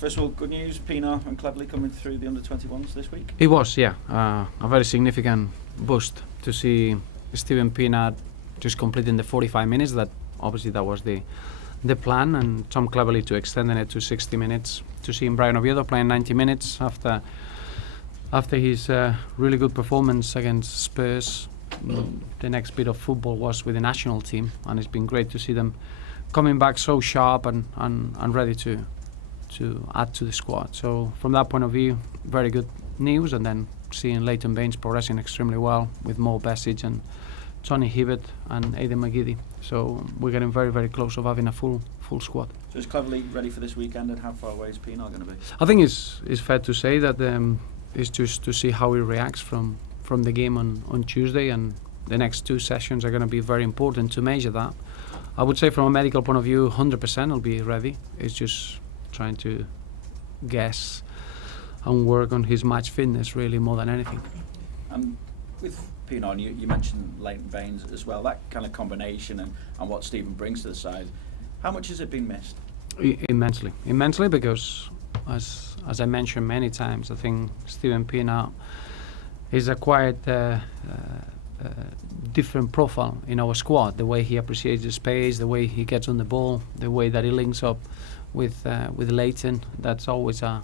first of all, good news, Pienaar and Cleverley coming through the under-21s this week? It was, yeah, a very significant boost to see Steven Pienaar just completing the 45 minutes. That obviously that was the plan, and Tom Cleverley to extending it to 60 minutes. To see Bruyne Oviedo playing 90 minutes after his really good performance against Spurs. The next bit of football was with the national team, and it's been great to see them coming back so sharp and ready to add to the squad. So from that point of view, very good news. And then seeing Leighton Baines progressing extremely well with Mo Besic and Tony Hibbert and Aidan McGeady. So we're getting very, very close of having a full squad. So is Cleverley ready for this weekend, and how far away is Pienaar going to be? I think it's fair to say that it's just to see how he reacts from the game on Tuesday, and the next two sessions are going to be very important to measure that. I would say from a medical point of view, 100% will be ready. It's just trying to guess and work on his match fitness really more than anything. And with Pienaar, you mentioned Leighton Baines as well, that kind of combination and what Stephen brings to the side. How much has it been missed? Immensely, because as I mentioned many times, I think Steven Pienaar is a quite different profile in our squad. The way he appreciates the space, the way he gets on the ball, the way that he links up with Leighton, that's always a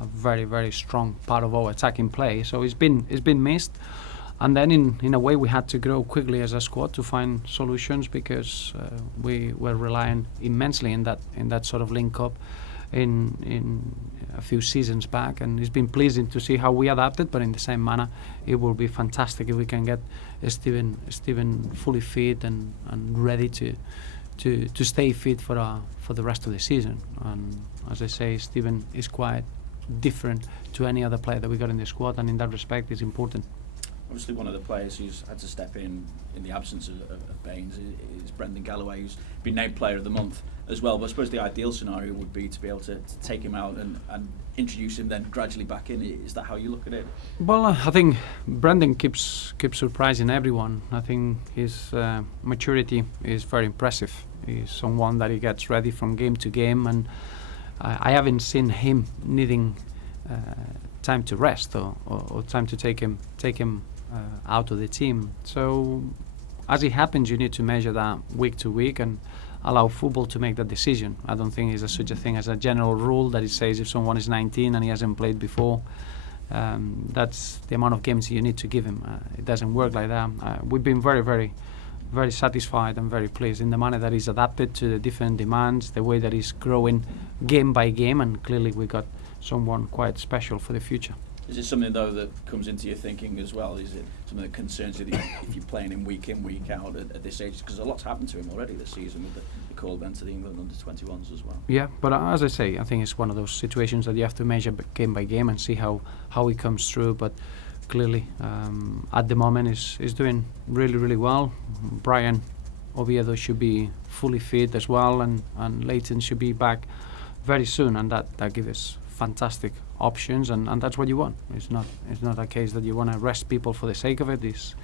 very, very strong part of our attacking play. So it's been missed. And then in a way we had to grow quickly as a squad to find solutions, because we were relying immensely in that sort of link up in a few seasons back, and it's been pleasing to see how we adapted. But in the same manner, it will be fantastic if we can get Steven fully fit and ready to stay fit for the rest of the season. And as I say, Steven is quite different to any other player that we got in the squad, and in that respect is important. Obviously, one of the players who's had to step in the absence of Baines is Brendan Galloway, who's been named Player of the Month as well. But I suppose the ideal scenario would be to be able to take him out and introduce him, then gradually back in. Is that how you look at it? Well, I think Brendan keeps surprising everyone. I think his maturity is very impressive. He's someone that he gets ready from game to game, and I haven't seen him needing time to rest or time to take him out of the team. So as it happens, you need to measure that week to week and allow football to make that decision. I don't think there's such a thing as a general rule that it says if someone is 19 and he hasn't played before, that's the amount of games you need to give him. It doesn't work like that. We've been very, very, very satisfied and very pleased in the manner that he's adapted to the different demands, the way that he's growing game by game, and clearly we got someone quite special for the future. Is it something, though, that comes into your thinking as well? Is it something that concerns you if you're playing him week in, week out at this age? Because a lot's happened to him already this season with the call then to the England under-21s as well. Yeah, but as I say, I think it's one of those situations that you have to measure game by game and see how he comes through. But clearly, at the moment, is doing really, really well. Bruyne Oviedo should be fully fit as well, and Leighton should be back very soon, and that gives us fantastic options, and that's what you want. It's not a case that you want to rest people for the sake of it. It's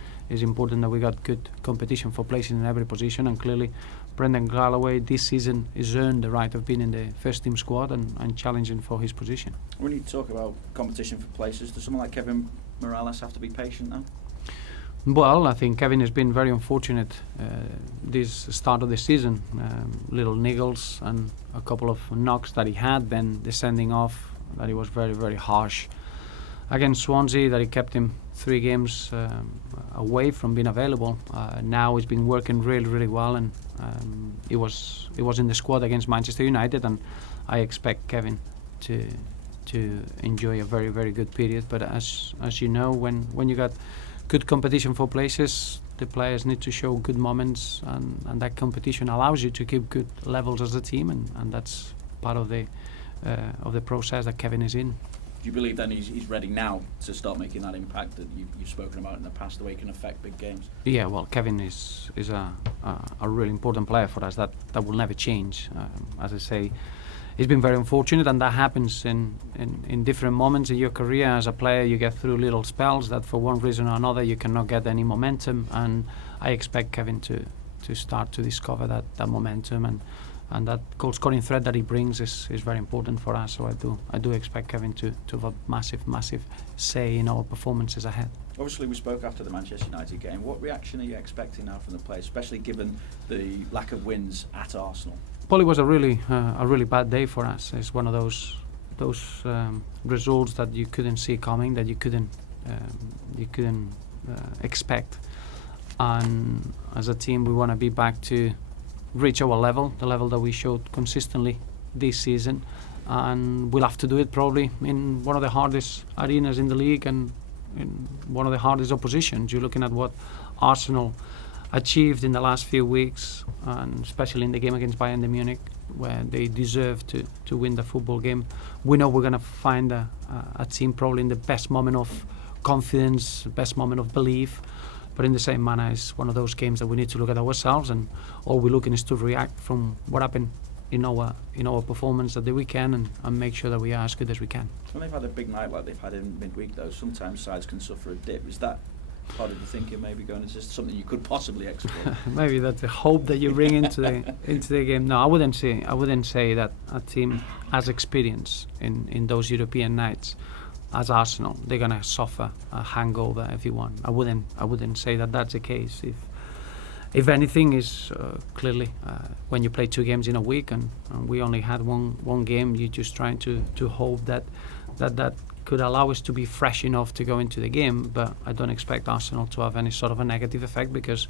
important that we got good competition for places in every position, and clearly Brendan Galloway this season has earned the right of being in the first team squad and challenging for his position. When you talk about competition for places, does someone like Kevin Morales have to be patient now? Well, I think Kevin has been very unfortunate this start of the season. Little niggles and a couple of knocks that he had, then the sending off that he was very, very harsh against Swansea, that he kept him 3 games away from being available. Now he's been working really, really well, and he was in the squad against Manchester United, and I expect Kevin to enjoy a very, very good period. But as you know, when you got good competition for places, the players need to show good moments, and that competition allows you to keep good levels as a team, and that's part of the process that Kevin is in. Do you believe then he's ready now to start making that impact that you've spoken about in the past, the way he can affect big games? Yeah, well, Kevin is a really important player for us. That will never change. As I say, he's been very unfortunate, and that happens in different moments in your career as a player. You get through little spells that for one reason or another you cannot get any momentum, and I expect Kevin to start to discover that momentum and that goal scoring threat that he brings is very important for us. So I do expect Kevin to have a massive say in our performances ahead. Obviously, we spoke after the Manchester United game. What reaction are you expecting now from the players, especially given the lack of wins at Arsenal? Well, it was a really bad day for us. It's one of those results that you couldn't see coming, that you couldn't expect. And as a team, we want to be back to reach our level, the level that we showed consistently this season, and we'll have to do it probably in one of the hardest arenas in the league and in one of the hardest oppositions. You're looking at what Arsenal achieved in the last few weeks, and especially in the game against Bayern Munich, where they deserve to win the football game. We know we're going to find a team probably in the best moment of confidence, best moment of belief, but in the same manner, it's one of those games that we need to look at ourselves, and all we're looking is to react from what happened in our performance at the weekend and make sure that we are as good as we can. When they've had a big night like they've had in midweek, though, sometimes sides can suffer a dip. Is that part of the thinking maybe going into something you could possibly explore? Maybe that's the hope that you bring into the game. No, I wouldn't say that a team as experienced in those European nights as Arsenal, they're gonna suffer a hangover, if you want. I wouldn't say that that's the case. If anything, is clearly when you play 2 games in a week and we only had one game, you're just trying to hope that could allow us to be fresh enough to go into the game. But I don't expect Arsenal to have any sort of a negative effect, because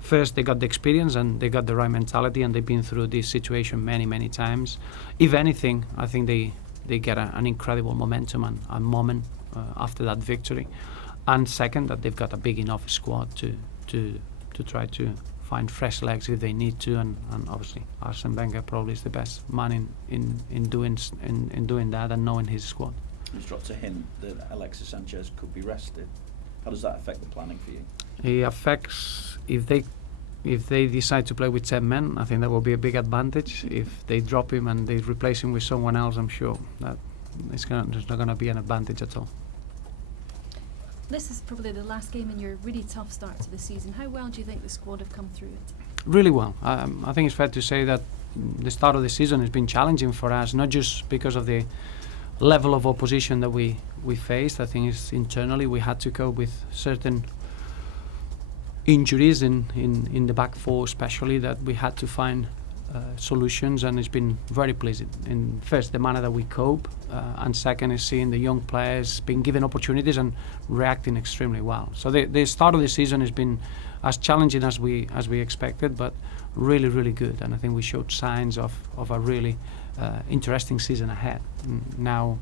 first they got the experience and they got the right mentality, and they've been through this situation many times. If anything, I think they get an incredible momentum and a moment after that victory. And second, that they've got a big enough squad to try to find fresh legs if they need to, and obviously Arsene Wenger probably is the best man in doing that and knowing his squad. It's dropped to hint that Alexis Sanchez could be rested. How does that affect the planning for you? It affects if they decide to play with 10 men. I think that will be a big advantage. If they drop him and they replace him with someone else, I'm sure that there's not going to be an advantage at all. This is probably the last game in your really tough start to the season. How well do you think the squad have come through it? Really well. I think it's fair to say that the start of the season has been challenging for us, not just because of the level of opposition that we faced. I think it's internally we had to cope with certain injuries in the back four, especially, that we had to find solutions, and it's been very pleasing. In first, the manner that we cope, and second is seeing the young players being given opportunities and reacting extremely well. So the start of the season has been as challenging as we expected, but really good, and I think we showed signs of a really interesting season ahead. Now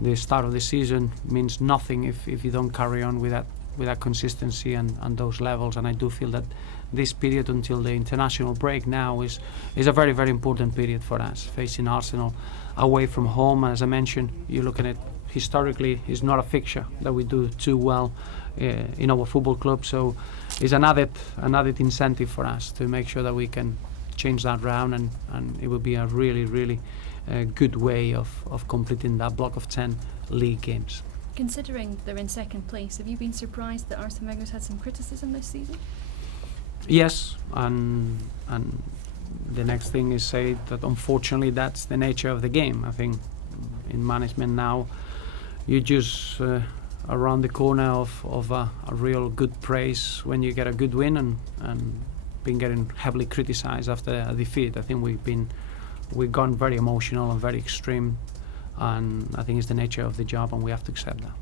the start of the season means nothing if you don't carry on with that consistency and those levels, and I do feel that this period until the international break now is a very important period for us, facing Arsenal away from home. As I mentioned, you're looking at historically is not a fixture that we do too well in our football club, so it's an added incentive for us to make sure that we can change that round, and it will be a really good way of completing that block of 10 league games. Considering they're in second place, have you been surprised that Arsene Wenger's had some criticism this season? Yes, and the next thing is say that unfortunately that's the nature of the game. I think in management now you just around the corner of a real good praise when you get a good win, and been getting heavily criticised after a defeat. I think we've gone very emotional and very extreme, and I think it's the nature of the job, and we have to accept that.